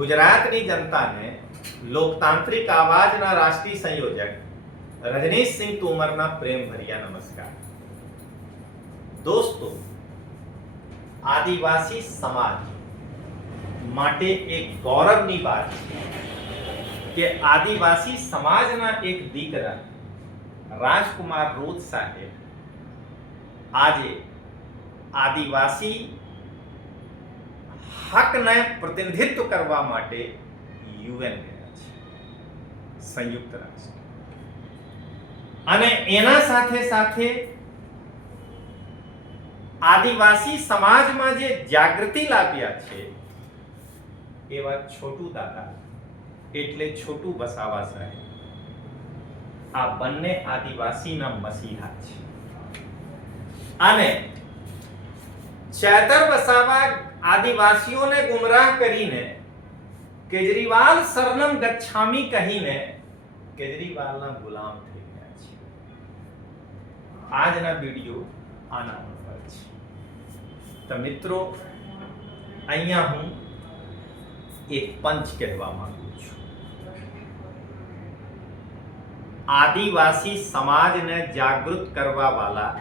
ગુજરાતની જનતાને લોકતાંત્રિક આવાજના રાષ્ટ્રીય સંયોજક રજનીશસિંહ તોમરના પ્રેમભર્યા નમસ્કાર। દોસ્તો, આદિવાસી સમાજ માટે એક ગૌરવની વાત છે કે આદિવાસી સમાજના એક દીકરા રાજકુમાર રોજ સાહેબ આજે આદિવાસી હકને પ્રતિનિધિત્વ કરવા માટે યુએન ગયા છે, સંયુક્ત રાષ્ટ્ર, અને એના સાથે સાથે આદિવાસી સમાજમાં જે જાગૃતિ લાવ્યા છે એવા છોટુ દાદા એટલે છોટુ વસાવા સાહેબ આ બંને આદિવાસીના મસીહા છે। અને ચેતર વસાવા આદિવાસીઓને ગુમરાહ કરીને કેજરીવાલ શરણમ ગચ્છામી કહીને કેજરીવાલના ગુલામ થઈ ગયા છે। આજના વિડિયો આના ઉપર છે। તો મિત્રો, અહીંયા હું એક પંચ કહેવા માંગુ છું। આદિવાસી સમાજને જાગૃત કરવા વાળા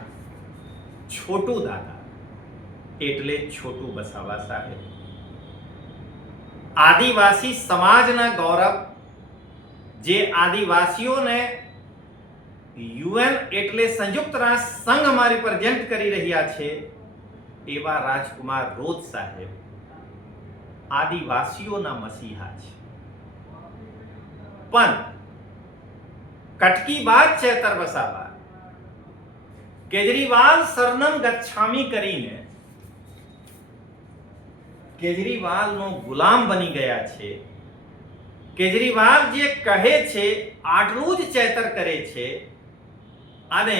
છોટુ દાદા એટલે છોટુ વસાવા સાહેબ આદિવાસી સમાજના ગૌરવ, જે આદિવાસીઓને યુએન એટલે સંયુક્ત રાષ્ટ્ર સંઘમાં રિપ્રેઝેન્ટ કરી રહ્યા છે એવા રાજકુમાર રોજ સાહેબ આદિવાસીઓના મસીહા છે। પણ કટકી બાદ ચેતર વસાવા કેજરીવાલ શરણમ ગચ્છામી કરીને કેજરીવાલનો ગુલામ બની ગયા છે। કેજરીવાલ જે કહે છે આટલું જ ચેતર કરે છે અને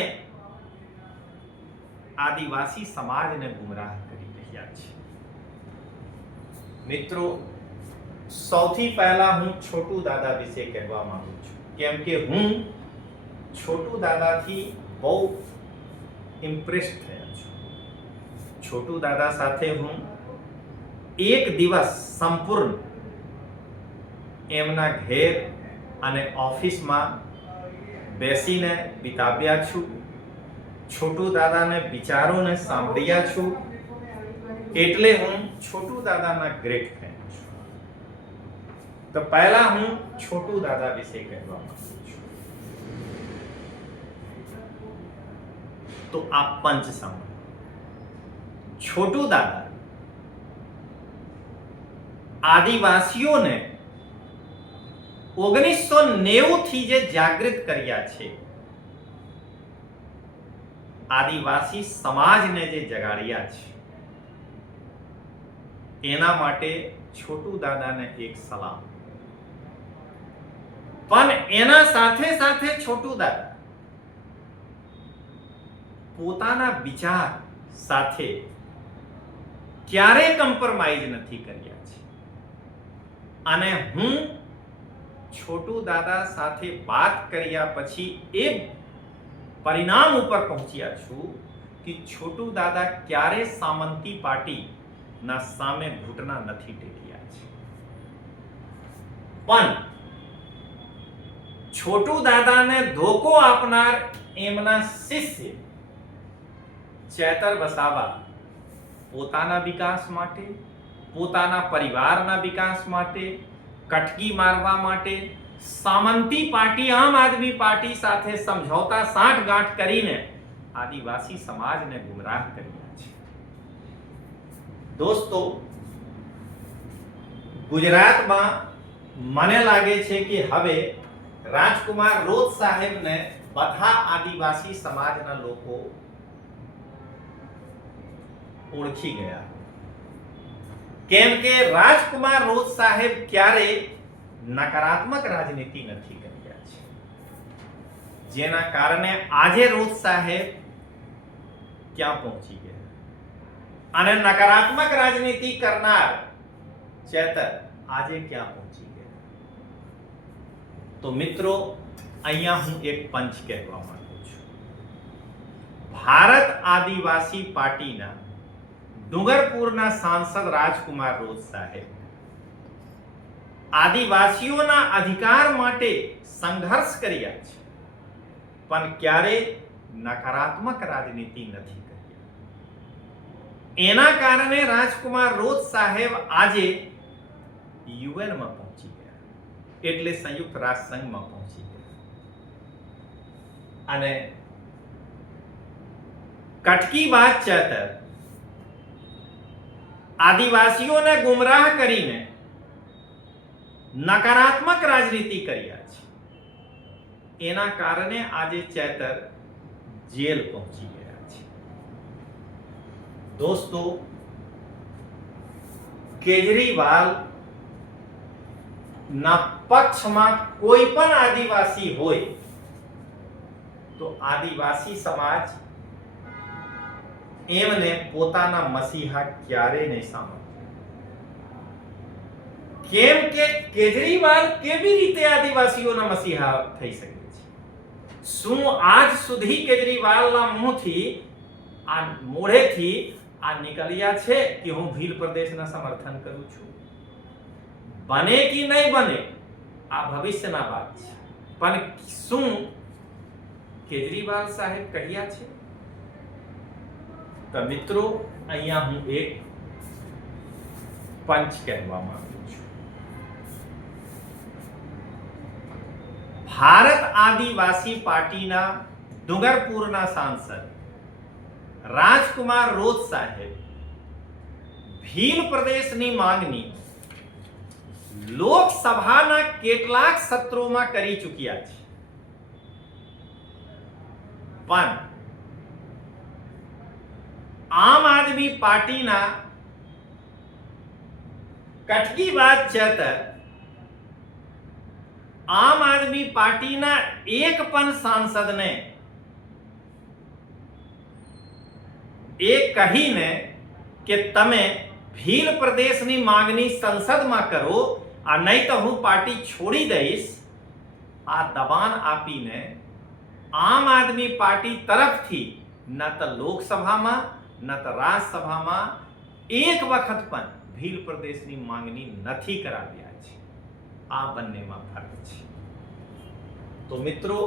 આદિવાસી સમાજને ગુમરાહ કરી રહ્યા છે। મિત્રો, સૌથી પહેલા હું છોટુ દાદા વિશે કહેવા માંગુ છું, કેમ કે હું છોટુ દાદાથી બહુ ઇમ્પ્રેસ થયા છું। છોટુ દાદા સાથે હું એક દિવસ સંપૂર્ણ એમના ઘેર અને ઓફિસમાં બેસીને વિતાવ્યા છું। છોટુ દાદાને વિચારોને સાંભળ્યા છું, એટલે હું છોટુ દાદાના ગ્રેટ ફેન છું। તો પહેલા હું છોટુ દાદા વિશે કહેવા માંગુ છું। તો આ પંચ સાંભળો। છોટુ દાદા આદિવાસીઓને 1990 થી જે જાગૃત કર્યા છે, આદિવાસી સમાજને જે જગાડ્યા છે, એના માટે છોટુ દાદાને એક સલામ। પણ એના સાથે સાથે છોટુ દાદા પોતાના વિચાર સાથે ક્યારેય કોમ્પ્રોમાઇઝ નથી કર્યા છે। અને હું છોટુ દાદા સાથે વાત કર્યા પછી એ પરિણામ ઉપર પહોંચ્યા છું કે છોટુ દાદા ક્યારે સામંતી પાર્ટીના સામે ઘૂંટણા નથી ટેક્યા છે। પણ છોટુ દાદાને ધોકો આપનાર એમના શિષ્ય ચેતર વસાવા પોતાના વિકાસ માટે, પોતાના પરિવારના વિકાસ માટે, કટકી મારવા માટે સામંતી પાર્ટી, આમ આદમી પાર્ટી સાથે સમझौता સાંઠગાંઠ કરીને આદિવાસી સમાજને ગુમરાહ કર્યા છે। દોસ્તો, ગુજરાતમાં મને લાગે છે કે હવે રાજકુમાર રોજ સાહેબને બધા આદિવાસી સમાજના લોકો ઓળખી ગયા, કેમ કે રાજકુમાર રોજ સાહેબ ક્યારે નકારાત્મક રાજનીતિ નથી કર્યા છે, જેના કારણે આજે રોજ સાહેબ ક્યાં પહોંચી ગયા અને નકારાત્મક રાજનીતિ કરનાર ચેતર આજે ક્યાં પહોંચી ગયા। તો મિત્રો, અહીંયા હું એક પંચ કહેવા માંગુ છું। ભારત આદિવાસી પાર્ટીના ડુંગરપુરના સાંસદ રાજકુમાર રોજ સાહેબ આદિવાસીઓના અધિકાર માટે સંઘર્ષ કર્યા છે, પણ ક્યારે નકારાત્મક રાજનીતિ નથી કરી. એના કારણે રાજકુમાર રોજ સાહેબ આજે યુએનમાં પહોંચી ગયા, એટલે સંયુક્ત રાષ્ટ્ર સંઘમાં પહોંચી ગયા. અને કટકી બાદ ચેતર આદિવાસીઓને ગુમરાહ કરીને નકારાત્મક રાજનીતિ કર્યા છે. એના કારણે આજે ચેતર જેલ પહોંચી ગયા છે. દોસ્તો, કેજરીવાલ ના પક્ષમાં કોઈ પણ આદિવાસી હોય તો આદિવાસી સમાજ એમને પોતાના મસીહા ક્યારે નહીં સમજે. કેમ કે કેજરીવાલ કેવી રીતે આદિવાસીઓના મસીહા થઈ શકે છે? શું આજ સુધી કેજરીવાલના મોઢેથી આ નીકળ્યા છે કે હું ભીલ પ્રદેશના સમર્થન કરું છું? બને કે નહીં બને આ ભવિષ્યના વાત છે, પણ શું કેજરીવાલ સાહેબ કહ્યા છે? તો મિત્રો, અહીંયા હું એક પંચ કહેવા માંગુ છું. ભારત આદિવાસી પાર્ટીના ડુંગરપુરના સાંસદ રાજકુમાર રોજ સાહેબ ભીલ પ્રદેશની માંગણી લોકસભાના કેટલાક સત્રોમાં કરી ચૂક્યા છે, પણ આમ આદમી પાર્ટીના કટકી બાદ ચેતર આમ આદમી પાર્ટીના એક પણ સાંસદને એ કહીને કે તમે ભીલ પ્રદેશની માંગણી સંસદમાં કરો, આ નહીં તો હું પાર્ટી છોડી દઈશ, આ દબાણ આપીને આમ આદમી પાર્ટી તરફથી ન તો લોકસભામાં ન તો રાજ્યસભામાં એક વખત પણ ભીલ પ્રદેશની માંગણી નથી કરાવ્યા છે. આ બંનેમાં ફરક છે. તો મિત્રો,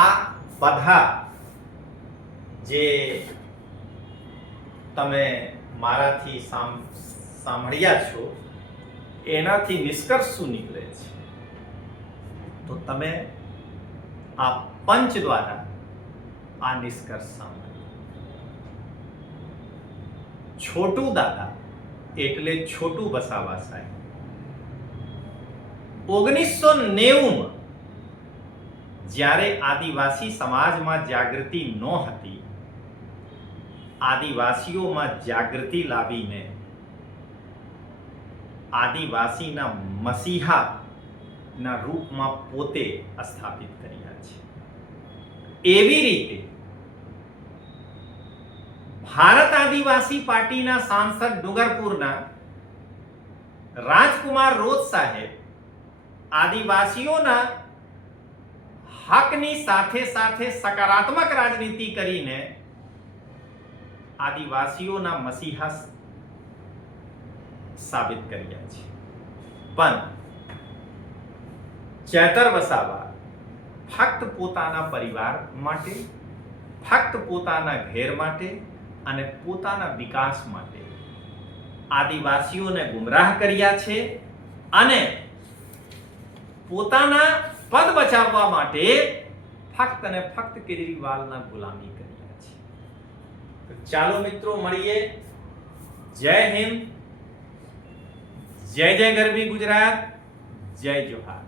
આ બધા જે તમે મારાથી સાંભળ્યા છો એનાથી નિષ્કર્ષ શું નીકળે છે? તો તમે આ પંચ દ્વારા આ નિષ્કર્ષ સાંભળ્યો. છોટુ દાદા એટલે છોટુ વસાવા સાહેબ 1990 જ્યારે આદિવાસી સમાજમાં જાગૃતિ નહોતી, આદિવાસીઓમાં જાગૃતિ લાવીને આદિવાસીના મસીહાના રૂપમાં પોતે સ્થાપિત કર્યા છે. એવી રીતે ભારત આદિવાસી પાર્ટીના સાંસદ ડુંગરપુરના રાજકુમાર રોજ સાહેબ આદિવાસીઓના હકની સાથે સાથે સકારાત્મક રાજનીતિ કરીને આદિવાસીઓના મસીહા સાબિત કર્યા છે. પણ ચેતર વસાવા ફક્ત પોતાના પરિવાર માટે, ફક્ત પોતાના ઘેર માટે અને પોતાના વિકાસ માટે આદિવાસીઓને ગુમરાહ કર્યા છે અને પોતાના પદ બચાવવા માટે ફક્ત અને ફક્ત કેજરીવાલના ગુલામી કર્યા છે. તો ચાલો મિત્રો મળીએ. જય હિન્દ, જય જય ગરવી ગુજરાત, જય જોહાર.